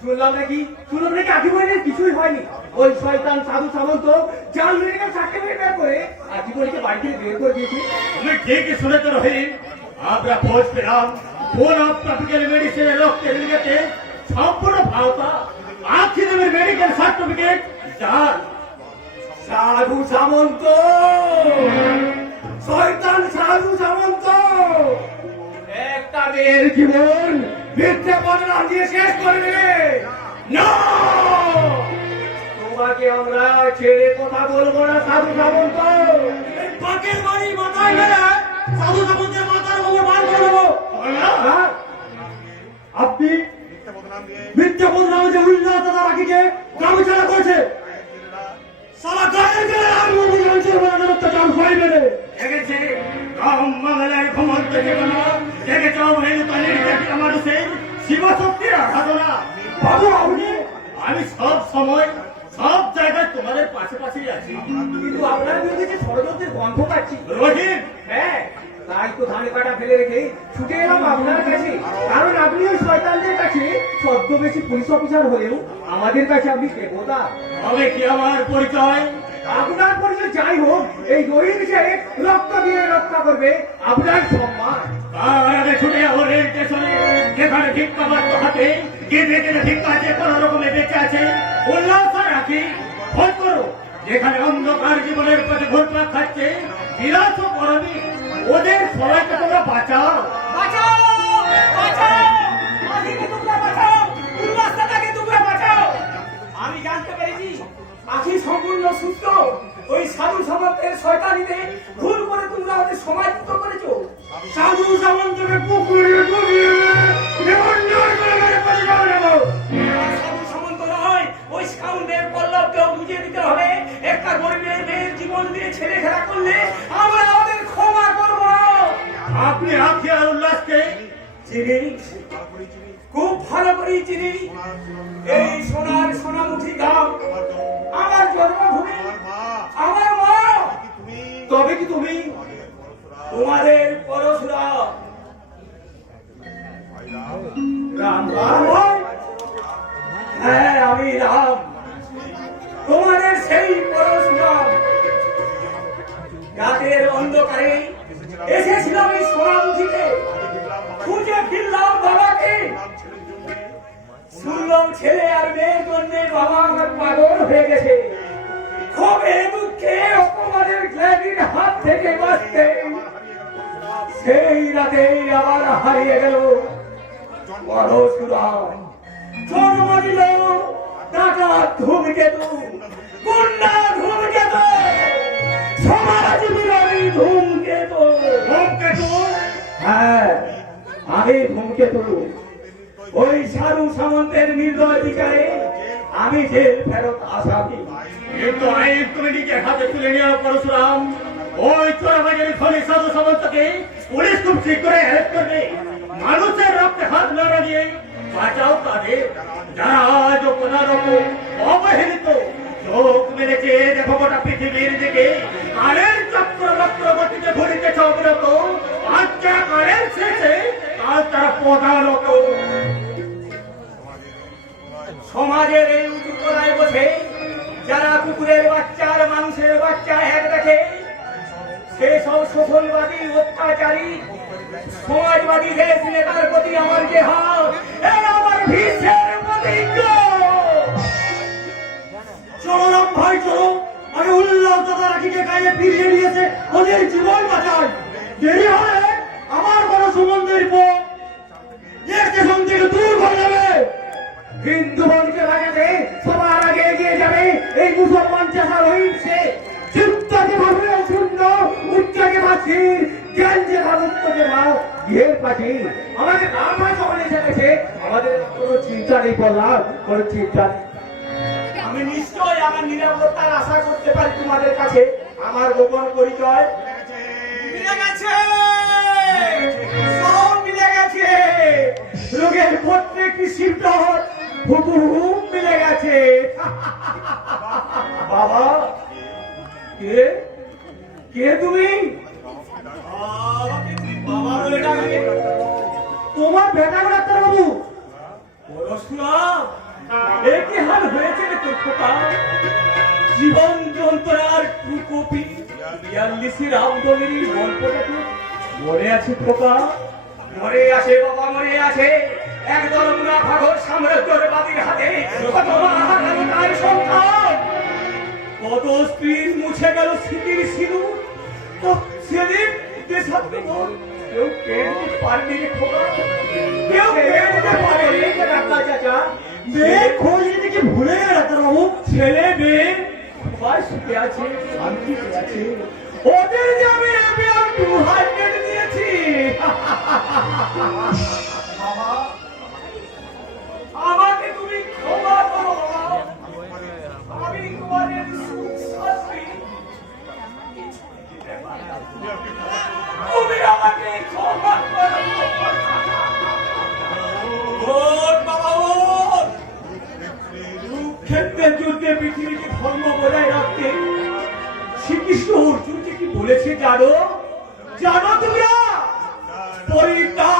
শুনলাম নাকি আকি বইনের কিছুই হয়নি। ওই শয়তান সাধু সামন্ত জাল মেডিকেল সার্টিফিকেট বের করে আকি বইকে বাড়ি থেকে বের করে দিয়েছে। তুমি ঠিকই শুনেছ রহিম, আমরা খোঁজ পেলাম কোন ট্রপিক্যাল মেডিসিনের রক্তের লিগেতে সম্পূর্ণ ভারতা আখি দেবের মেডিকেল সার্টিফিকেট জাল। সাধু সামন্ত, শয়তান সাধু সামন্ত একটা মেয়ের জীবন মিথ্যে বদনাম দিয়ে শেষ করে দেবে। না, তোমাকে আমরা ছেড়ে কথা বলবো না সাধু সামন্ত। পাকের বাড়ি মাথায় গেলে সাধু সামন্তের মাথার উপর বার করবো। আপনি মিথ্যে বদনাম যে উল্লাস দাদা রাখিকে গ্রাম ছাড়া করেছে, সারা গায়ের গেলে আর মন্দির অঞ্চল বানানোর অত্যাচার হইবে রে। দেখেছে মঙ্গলের ঘুমন্ত চেতনা, দেখেছ হেলুতানির দেখে মানুষের শিবশক্তির আরাধনা। বাবু আপনি, আমি সব সময় সব জায়গায় তোমাদের পাশে পাশেই আছি। কিন্তু আপনার বিরুদ্ধে যে ষড়যন্ত্রের গন্ধ পাচ্ছি। রহিম, হ্যাঁ, তাই তো ধানে কাটা ফেলে রেখে ছুটে এলাম আপনার কাছে। কারণ আপনি ওই শয়তানদের কাছে ছদ্মবেশী পুলিশ অফিসার হলেও আমাদের কাছে আপনি দেবতা। তবে কি আমার পরিচয়? আপনার পরিচয় যাই হোক, এই রহিম সাহেব রক্ত দিয়ে রক্ষা করবে আপনার সম্মান। তার আগে ছুটে যাবো রেল স্টেশনে, যেখানে ভিক্ষা মাত্র হাতে গেঁদে গেঁদে ভিক্ষা আছে, কোন রকমে বেঁচে আছে উল্লাস রাখি। খোঁজ করো যেখানে অন্ধকার জীবনের পথে ঘুরপাক খাচ্ছে বিলাস ও করবি, ওদের সবাইকে তোমরা বাঁচাও। বাঁচাও, বাঁচাও, আখিকে তোমরা বাঁচাও, উল্লাস দাদাকে তোমরা বাঁচাও। আমি জানতে পেরেছি আখি সম্পূর্ণ সুস্থ। ওই সাধু সামন্তের শয়তানিতে ভুল করে তোমরা ওদের সমাজযুক্ত করেছো। সাধু সামন্তকে পুকুরে ডুবিয়ে নিমন্ত্রণ করে মেরে ফেলে যাও নেব। সাধু সামন্ত নয়, ওই সাউন্ডের পল্লবকেও বুঝিয়ে দিতে হবে একটা গরিবের মেয়ের জীবন দিয়ে ছেলে খেলা করলে আমরা ওদের ক্ষমা করবো না। আপনি আখি আর উল্লাসকে চিনি, খুব ভালো করেই চিনি। এই সোনার সোনামুখী গ্রাম আমার জন্মভূমি, আমার মা। তবে কি তুমি তোমাদের পরশুরাম? রাম রাম হয়? হ্যাঁ, আমি রাম, তোমাদের সেই পরশুরাম। রাতের অন্ধকারে এসেছিলাম এই সোনামুখীতে, খুঁজে ফিরলাম বাবাকে। শুনলাম ছেলে আর মেয়ের জন্য বাবা আমার পাগল হয়ে গেছে। ক্ষোভে দুঃখে অপমানের গ্লানির হাত থেকে বাঁচতে সেই রাতেই আবার হারিয়ে গেল পরশুরাম। জন্ম দিল ডাকাত ধূমকেতু, গুন্ডা ধূমকেতু, সমাজ বিরোধী ধূমকেতু। ধূমকেতু? হ্যাঁ, আমি ধূমকেতু। ওই সাধু সামন্তের নির্দয় বিচারে আমি জেল ফেরত আসামি। কিন্তু আইন তুমি নিজের হাতে তুলে নেওয়া পরশুরাম। ওই চোরাবাজারি খনি সাধু সামন্তকে পুলিশ খুব শীঘ্রই অ্যারেস্ট করবে। মানুষের রক্তে হাত না লাগিয়ে বাঁচাও তাদের যারা আজ কোনরকম অবহেলিত। চোখ মেরেছে দেখো গোটা পৃথিবীর দিকে, কালের চক্র গতিতে ঘুরিতেছে অবিরত। আজ যারা কালের শেষে, কাল তারা প্রধানত। সমাজের এই উঁচু তলায় বসে যারা কুকুরের বাচ্চা আর মানুষের বাচ্চা এক দেখে, সেসব সফলবাদী অত্যাচারী সমাজবাদী দেশ নেতার প্রতি আমার যে হাত, এই আমার ভীষের প্রতিজ্ঞা। চলো রাম ভাই, চলো। আমি উল্লাস দাদা রাখিকে গায়ে ফিরিয়ে নিয়েছে, ওদের জীবন বাঁচায়। দেরি হলে আমার বড় সুমন্দের পথ স্টেশন থেকে দূর করে যাবে। হিন্দু বলকে বাজাতে সবার আগে এগিয়ে যাবে এই মুসলমান চাষা রহিম সে। চিত্তকে ভাবে শূন্য, উচ্চকে ভাসির, জ্ঞানকে ভাবুত্তকে ভাব ইয়ের পাখি। আমাদের নাম ভাই যখন এসে গেছে, আমাদের কোনো চিন্তা নেই বললাম, কোনো চিন্তা নেই। আমি নিশ্চয় আমার নিরাপত্তার আশা করতে পারি তোমাদের কাছে। আমার গোপন পরিচয় মিলে গেছে, সব মিলে গেছে। রোগের প্রত্যেকটি সিমটম হুবহু মিলে গেছে। বাবা, কে কে তুমি? বাবা বলে ডাকে? তোমার বেটা ডাক্তার বাবু? পরশুরাম, অবসান হয়েছে রে তোর খোকা। জীবন যন্ত্রণার টু কপি 42 রামদলির গল্পটা তো মনে আছে খোকা? মরে আছে বাবা, মরে আছে। একদল মুনাফাখোর সাম্রাজ্যবাদীর হাতে কত মাহাকার সন্তান, কত স্ত্রীর মুছে গেল স্মৃতির সিঁদুর। তো সেদিন দেশাত্মবোধ কেউ কেড়ে পারেনি রে খোকা, কেউ কেড়ে পারেনি রে কাকা চাচা। মেয়ে খোঁজ নিতে কি ভুলে গেল ডাক্তারবাবু? ছেলে মেয়ে সবাই সুখে আছে, শান্তিতে আছে। ওদের যে আমি এপিআর 200 দিয়েছি। বাবা, আমাকে তুমি ক্ষমা করো বাবা। আমি তোমাদের সুখ শান্তি দিতে পারি না। তুমি আমাকে ক্ষমা করো ওর বাবা, ওর ক্ষেত্রে যুদ্ধে পৃথিবীকে ধর্ম বজায় রাখতে শ্রীকৃষ্ণ অর্জুনকে কি বলেছে জানো? জানো তোমরা? পরিত্যাগ